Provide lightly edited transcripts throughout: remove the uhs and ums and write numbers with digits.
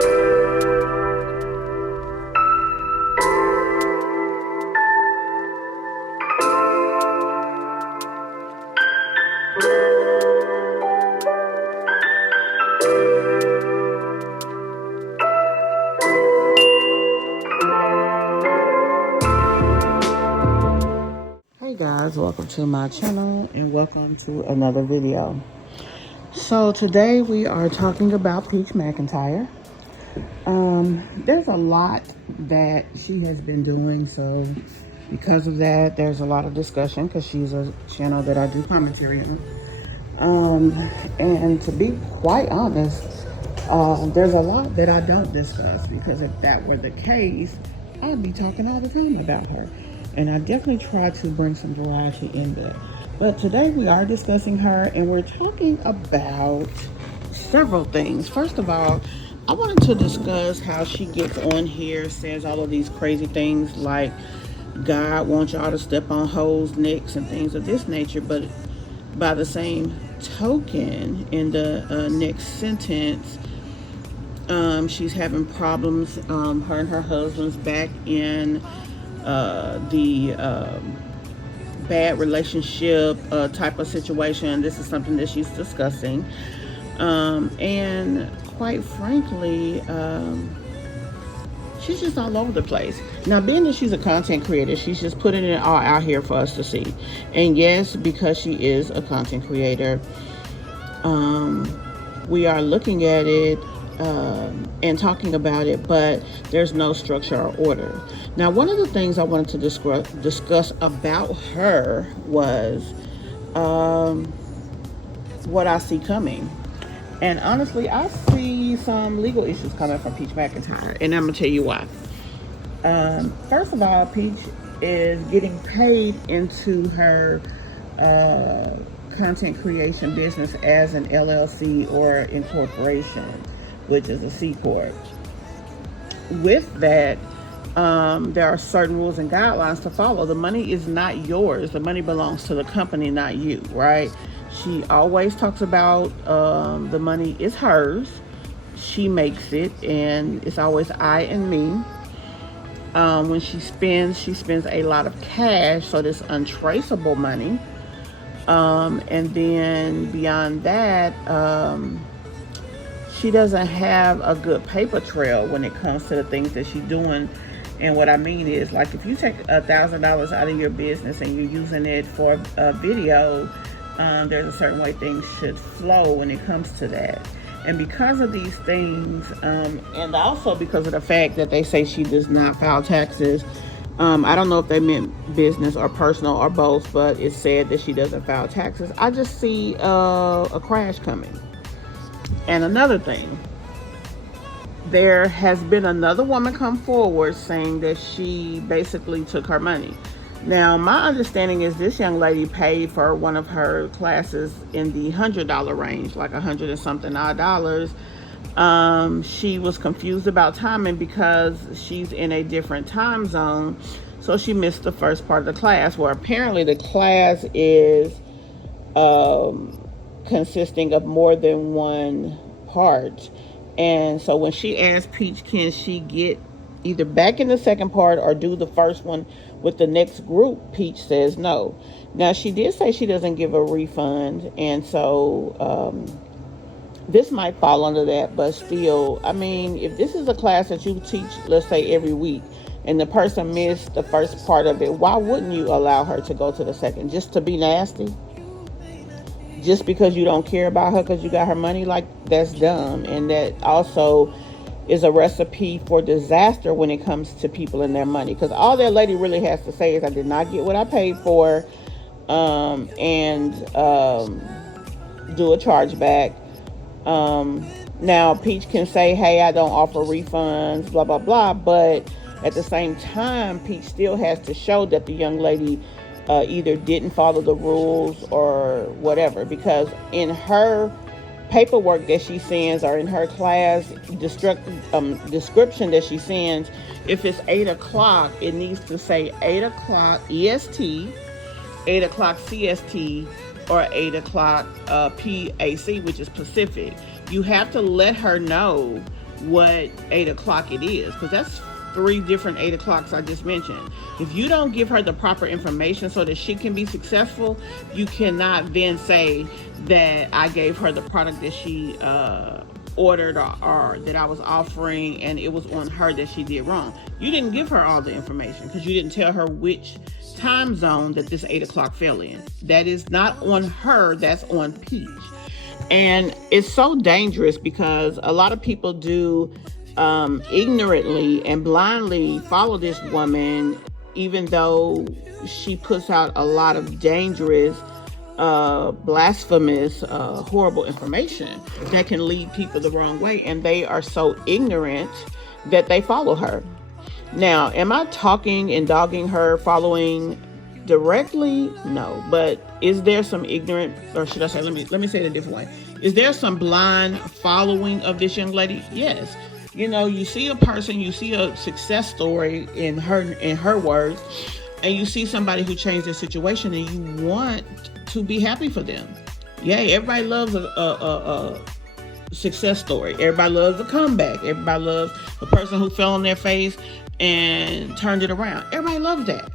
Hey guys, welcome to my channel and welcome to another video. So today we are talking about Peach McIntyre. There's a lot that she has been doing, so because of that there's a lot of discussion because she's a channel that I do commentary on. And to be quite honest, there's a lot that I don't discuss, because if that were the case, I'd be talking all the time about her. And I definitely try to bring some variety in there. But today we are discussing her, and we're talking about several things. First of all, I wanted to discuss how she gets on here, says all of these crazy things like God wants y'all to step on hoes' necks and things of this nature. But by the same token, in the next sentence, she's having problems, her and her husband's back in the bad relationship type of situation. This is something that she's discussing, and quite frankly, she's just all over the place. Now, being that she's a content creator, she's just putting it all out here for us to see. And yes, because she is a content creator, we are looking at it and talking about it, but there's no structure or order. Now, one of the things I wanted to discuss about her was what I see coming. And honestly, I see some legal issues coming from Peach McIntyre, and I'm going to tell you why. First of all, Peach is getting paid into her content creation business as an LLC or incorporation, which is a C Corp. With that, there are certain rules and guidelines to follow. The money is not yours. The money belongs to the company, not you, right? She always talks about the money is hers. She makes it, and it's always I and me. When she spends a lot of cash, so this untraceable money. And then beyond that, she doesn't have a good paper trail when it comes to the things that she's doing. And what I mean is, like, if you take $1,000 out of your business and you're using it for a video, there's a certain way things should flow when it comes to that. And because of these things, and also because of the fact that they say she does not file taxes, I don't know if they meant business or personal or both, but it said that she doesn't file taxes. I just see a crash coming. And another thing, there has been another woman come forward saying that she basically took her money. Now, my understanding is this young lady paid for one of her classes in the $100 range, like $100 and something odd. She was confused about timing because she's in a different time zone, so she missed the first part of the class, where apparently the class is consisting of more than one part. And so when she asked Peach, can she get either back in the second part or do the first one with the next group, Peach says no. Now, she did say she doesn't give a refund, and so this might fall under that. But still, I mean, if this is a class that you teach, let's say every week, and the person missed the first part of it, why wouldn't you allow her to go to the second? Just to be nasty? Just because you don't care about her because you got her money? Like, that's dumb. And that also is a recipe for disaster when it comes to people and their money, because all that lady really has to say is, I did not get what I paid for, and do a chargeback. Now, Peach can say, hey, I don't offer refunds, blah, blah, blah, but at the same time, Peach still has to show that the young lady either didn't follow the rules or whatever, because in her paperwork that she sends, or in her class description that she sends, if it's 8 o'clock, it needs to say 8 o'clock EST, 8 o'clock CST, or 8 o'clock PAC, which is Pacific. You have to let her know what 8 o'clock it is, because that's 3 different 8 o'clocks I just mentioned. If you don't give her the proper information so that she can be successful, you cannot then say that I gave her the product that she ordered or that I was offering and it was on her that she did wrong. You didn't give her all the information because you didn't tell her which time zone that this 8 o'clock fell in. That is not on her, that's on Peach. And it's so dangerous because a lot of people do ignorantly and blindly follow this woman, even though she puts out a lot of dangerous, blasphemous, horrible information that can lead people the wrong way. And they are so ignorant that they follow her. Now, am I talking and dogging her following directly? No. But is there some ignorant, or should I say, let me say it a different way. Is there some blind following of this young lady? Yes. You know, you see a person, you see a success story in her words, and you see somebody who changed their situation and you want to be happy for them. Yay, everybody loves a success story. Everybody loves a comeback. Everybody loves a person who fell on their face and turned it around. Everybody loves that.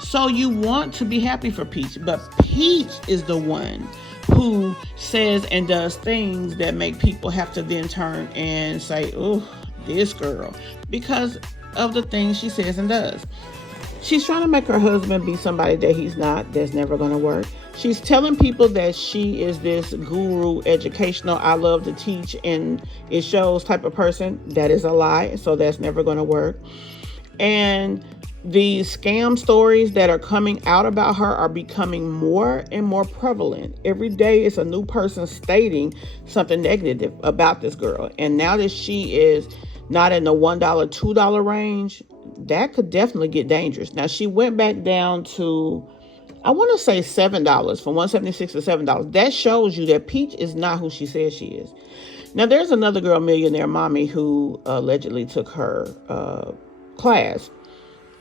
So you want to be happy for Peach, but Peach is the one who says and does things that make people have to then turn and say, oh, this girl, because of the things she says and does. She's trying to make her husband be somebody that he's not. That's never going to work. She's telling people that she is this guru, educational, I love to teach and it shows type of person. That is a lie. So that's never going to work. And these scam stories that are coming out about her are becoming more and more prevalent. Every day it's a new person stating something negative about this girl. And now that she is not in the $1, $2 range, that could definitely get dangerous. Now she went back down to, I want to say $7, from $176 to $7. That shows you that Peach is not who she says she is. Now there's another girl, Millionaire Mommy, who allegedly took her class.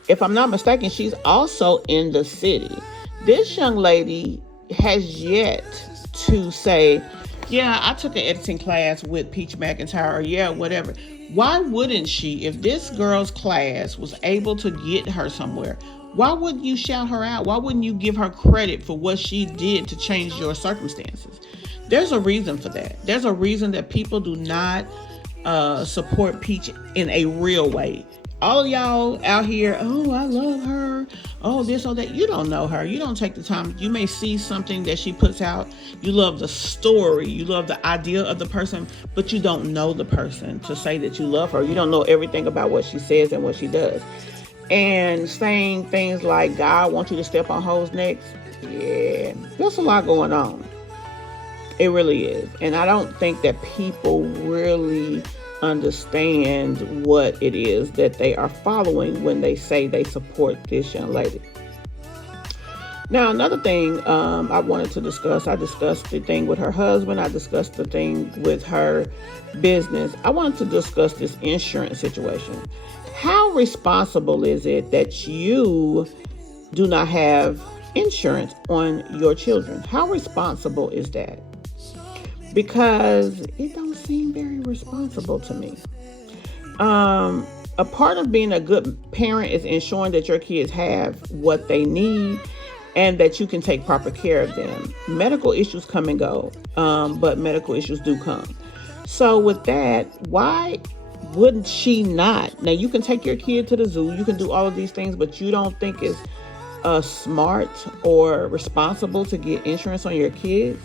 If I'm not mistaken, she's also in the city. This young lady has yet to say, yeah, I took an editing class with Peach McIntyre, or yeah, whatever. Why wouldn't she? If this girl's class was able to get her somewhere, why wouldn't you shout her out? Why wouldn't you give her credit for what she did to change your circumstances? There's a reason for that. There's a reason that people do not support Peach in a real way. All of y'all out here, oh, I love her, oh, this or that. You don't know her. You don't take the time. You may see something that she puts out. You love the story. You love the idea of the person, but you don't know the person to say that you love her. You don't know everything about what she says and what she does. And saying things like, God wants you to step on hoes' necks. Yeah, there's a lot going on. It really is. And I don't think that people really understand what it is that they are following when they say they support this young lady. Now, another thing I wanted to discuss, I discussed the thing with her husband. I discussed the thing with her business. I wanted to discuss this insurance situation. How responsible is it that you do not have insurance on your children? How responsible is that? Because it don't seem very responsible to me. A part of being a good parent is ensuring that your kids have what they need and that you can take proper care of them. Medical issues come and go, but medical issues do come. So with that, why wouldn't she not? Now, you can take your kid to the zoo, you can do all of these things, but you don't think it's smart or responsible to get insurance on your kids?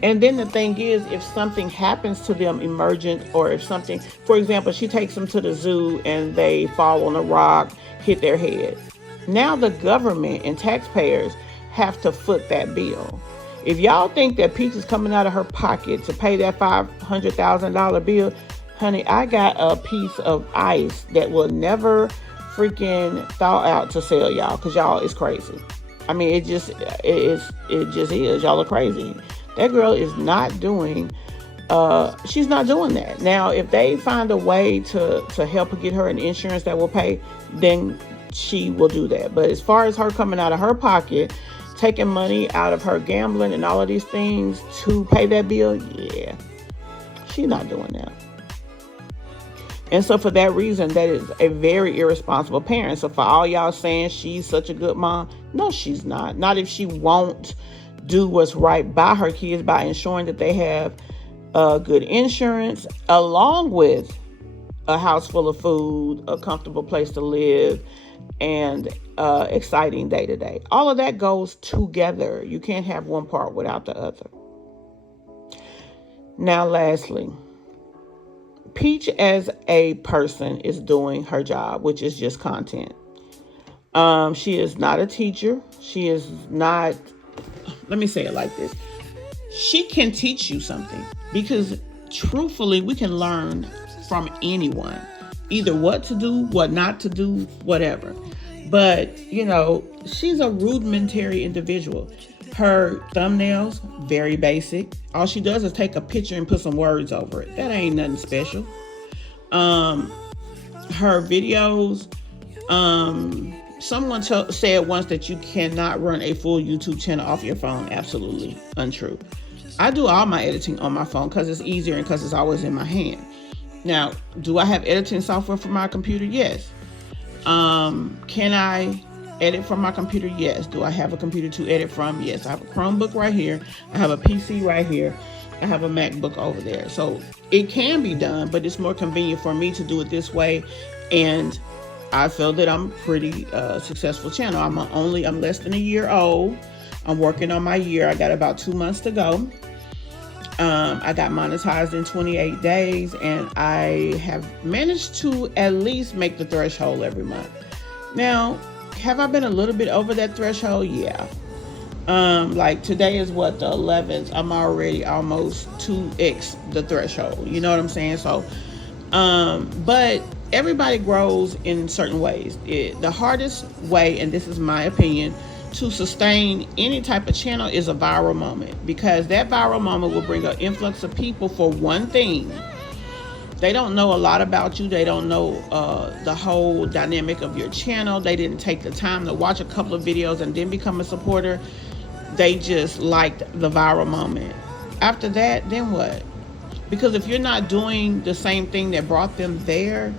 And then the thing is, if something happens to them emergent, or if something, for example, she takes them to the zoo and they fall on a rock, hit their head. Now the government and taxpayers have to foot that bill. If y'all think that Peach is coming out of her pocket to pay that $500,000 bill, honey, I got a piece of ice that will never freaking thaw out to sell y'all, because y'all is crazy. I mean, it just is. Y'all are crazy. That girl is not doing, she's not doing that. Now, if they find a way to help get her an insurance that will pay, then she will do that. But as far as her coming out of her pocket, taking money out of her gambling and all of these things to pay that bill, yeah, She's not doing that. And so for that reason, that is a very irresponsible parent. So for all y'all saying she's such a good mom, no, she's not. Not if she won't do what's right by her kids by ensuring that they have good insurance, along with a house full of food, a comfortable place to live, and exciting day to day. All of that goes together. You can't have one part without the other. Now, lastly, Peach as a person is doing her job, which is just content. She is not a teacher. She is not, let me say it like this. She can teach you something because truthfully, we can learn from anyone, either what to do, what not to do, whatever. But, you know, she's a rudimentary individual. Her thumbnails, very basic. All she does is take a picture and put some words over it. That ain't nothing special. Her videos, someone said once that you cannot run a full YouTube channel off your phone. Absolutely untrue. I do all my editing on my phone because it's easier and because it's always in my hand. Now, do I have editing software for my computer? Yes. Can I edit from my computer? Yes. Do I have a computer to edit from? Yes. I have a Chromebook right here. I have a PC right here. I have a MacBook over there. So it can be done, but it's more convenient for me to do it this way. And I feel that I'm a pretty successful channel. I'm less than a year old. I'm working on my year. I got about 2 months to go. I got monetized in 28 days, and I have managed to at least make the threshold every month. Now, have I been a little bit over that threshold? Yeah. Like today is what, the 11th. I'm already almost 2x the threshold. You know what I'm saying? So, but everybody grows in certain ways. The hardest way, and this is my opinion, to sustain any type of channel is a viral moment, because that viral moment will bring an influx of people for one thing. They don't know a lot about you. They don't know the whole dynamic of your channel. They didn't take the time to watch a couple of videos and then become a supporter. They just liked the viral moment. After that, then what? Because if you're not doing the same thing that brought them there,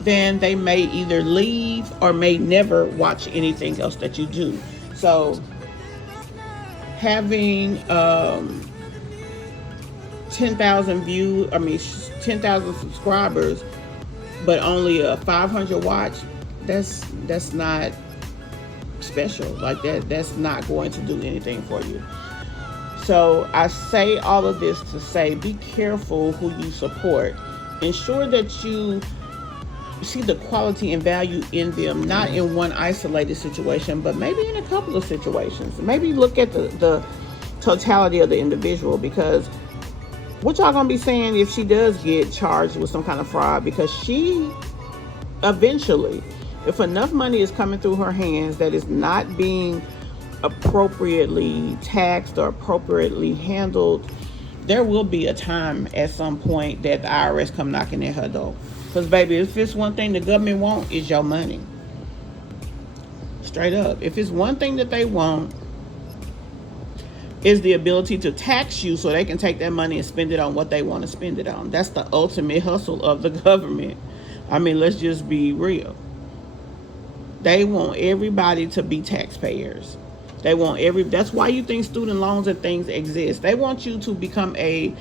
then they may either leave or may never watch anything else that you do. So having 10,000 subscribers, but only a 500 watch, that's not special. Like that's not going to do anything for you. So I say all of this to say, be careful who you support. Ensure that you see the quality and value in them, not in one isolated situation, but maybe in a couple of situations. Maybe look at the totality of the individual, because what y'all gonna be saying if she does get charged with some kind of fraud? Because she eventually, if enough money is coming through her hands that is not being appropriately taxed or appropriately handled, there will be a time at some point that the IRS come knocking at her door. Because, baby, if it's one thing the government want, is your money. Straight up. If it's one thing that they want, is the ability to tax you so they can take that money and spend it on what they want to spend it on. That's the ultimate hustle of the government. I mean, let's just be real. They want everybody to be taxpayers. That's why you think student loans and things exist. They want you to become a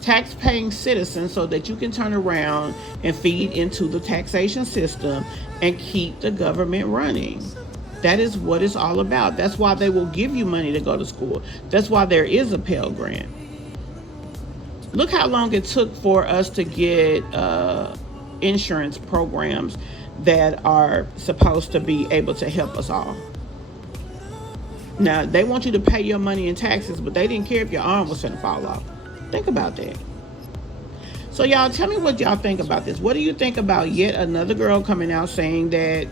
tax-paying citizen so that you can turn around and feed into the taxation system and keep the government running. That is what it's all about. That's why they will give you money to go to school. That's why there is a Pell Grant. Look how long it took for us to get insurance programs that are supposed to be able to help us all. Now, they want you to pay your money in taxes, but they didn't care if your arm was going to fall off. Think about that. So y'all, tell me what y'all think about this. What do you think about yet another girl coming out saying that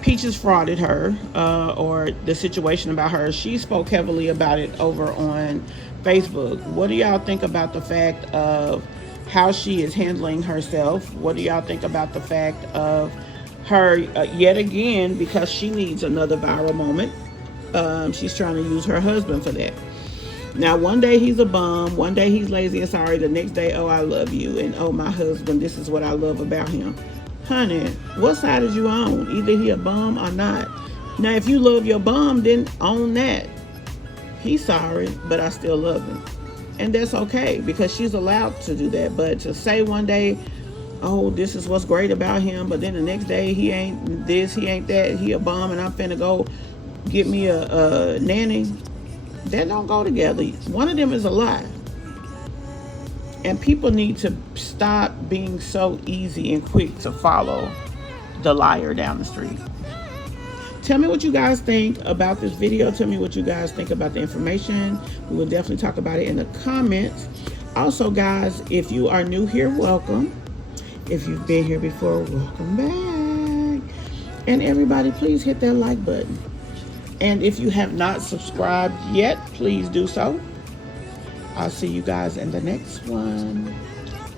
Peaches frauded her, or the situation about her? She spoke heavily about it over on Facebook. What do y'all think about the fact of how she is handling herself? What do y'all think about the fact of her, yet again, because she needs another viral moment, she's trying to use her husband for that. Now, one day he's a bum, one day he's lazy and sorry, the next day, oh, I love you, and oh, my husband, this is what I love about him. Honey, what side is you on? Either he a bum or not. Now, if you love your bum, then own that. He's sorry, but I still love him. And that's okay, because she's allowed to do that. But to say one day, oh, this is what's great about him, but then the next day he ain't this, he ain't that, he a bum, and I'm finna go get me a nanny, that don't go together. One of them is a lie. And people need to stop being so easy and quick to follow the liar down the street. Tell me what you guys think about this video. Tell me what you guys think about the information. We will definitely talk about it in the comments. Also, guys, if you are new here, welcome. If you've been here before, welcome back. And everybody, please hit that like button. And if you have not subscribed yet, please do so. I'll see you guys in the next one.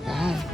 Bye.